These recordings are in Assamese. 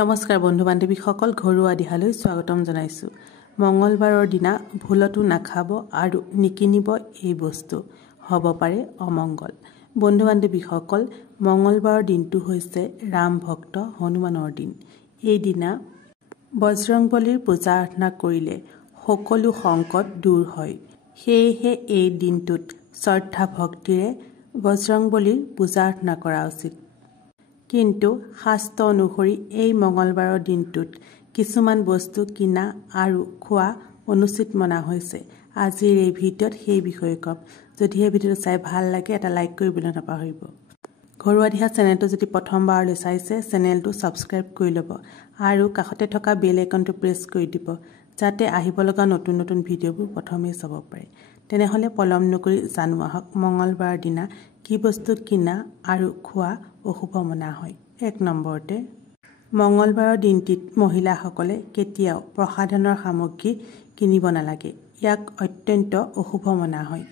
নমস্কাৰ বন্ধু বান্ধৱীসকল, ঘৰুৱা দিহালৈ স্বাগতম জনাইছোঁ। মঙ্গলবাৰৰ দিনা ভুলতো নাখাব আৰু নিকিনিব এই বস্তু, হ'ব পাৰে অমংগল। বন্ধু বান্ধৱীসকল, মঙ্গলবাৰৰ দিনটো হৈছে ৰাম ভক্ত হনুমানৰ দিন। এই দিনা বজৰংবলীৰ পূজা আৰাধনা কৰিলে সকলো সংকট দূৰ হয়। সেয়েহে এই দিনটোত শ্ৰদ্ধা ভক্তিৰে বজৰংবলীৰ পূজা আৰাধনা কৰা উচিত। কিন্তু শাস্ত্ৰ অনুসৰি এই মঙ্গলবাৰৰ দিনটোত কিছুমান বস্তু কিনা আৰু খোৱা অনুচিত মনা হৈছে। আজিৰ এই ভিডিঅ'ত সেই বিষয়ে ক'ম। যদিহে ভিডিঅ'টো চাই ভাল লাগে এটা লাইক কৰিবলৈ নাপাহৰিব। ঘৰুৱা দিহা চেনেলটো যদি প্ৰথমবাৰলৈ চাইছে চেনেলটো ছাবস্ক্ৰাইব কৰি ল'ব আৰু কাষতে থকা বেল আইকনটো প্ৰেছ কৰি দিব, যাতে আহিব লগা নতুন নতুন ভিডিঅ'বোৰ প্ৰথমেই চাব পাৰে। তেনেহ'লে পলম নকৰি জানো আহক মঙ্গলবাৰৰ দিনা কি বস্তু কিনা আৰু খোৱা অশুভ মনা হয়। 1 নম্বৰতে, মঙ্গলবাৰৰ দিনটিত মহিলাসকলে কেতিয়াও প্ৰসাধনৰ সামগ্ৰী কিনিব নালাগে। ইয়াক অত্যন্ত অশুভ মনা হয়।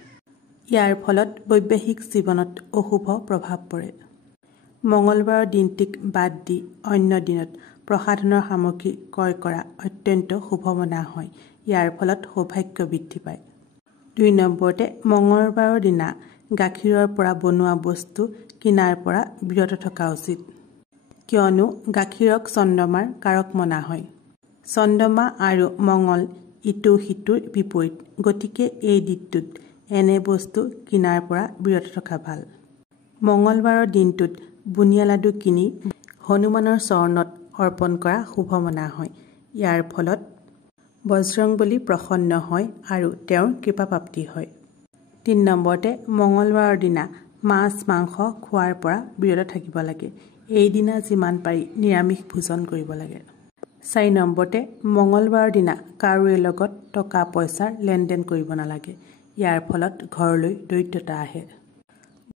ইয়াৰ ফলত বৈবাহিক জীৱনত অশুভ প্ৰভাৱ পৰে। মঙ্গলবাৰৰ দিনটিক বাদ দি অন্য দিনত প্ৰসাধনৰ সামগ্ৰী ক্ৰয় কৰা অত্যন্ত শুভ মনা হয়। ইয়াৰ ফলত সৌভাগ্য বৃদ্ধি পায়। 2 নম্বৰতে, মঙ্গলবাৰৰ দিনা গাখীৰৰ পৰা বনোৱা বস্তু কিনাৰ পৰা বিৰত থকা উচিত, কিয়নো গাখীৰক চন্দ্ৰমাৰ কাৰক মনা হয়। চন্দ্ৰমা আৰু মঙ্গল ইটো সিটোৰ বিপৰীত, গতিকে এই দিনটোত এনে বস্তু কিনাৰ পৰা বিৰত থকা ভাল। মঙ্গলবাৰৰ দিনটোত বুনিয়া লাডু কিনি হনুমানৰ চৰণত অৰ্পণ কৰা শুভ মনা হয়। ইয়াৰ ফলত বজৰংবলী প্ৰসন্ন হয় আৰু তেওঁৰ কৃপাপ্ৰাপ্তি হয়। 3 নম্বৰতে, মঙ্গলবাৰৰ দিনা মাছ মাংস খোৱাৰ পৰা বিৰত থাকিব লাগে। এই দিনা যিমান পাৰি নিৰামিষ ভোজন কৰিব লাগে। 4 নম্বৰতে, মঙ্গলবাৰৰ দিনা কাৰোৰে লগত টকা পইচাৰ লেনদেন কৰিব নালাগে। ইয়াৰ ফলত ঘৰলৈ দৰিদ্ৰতা আহে।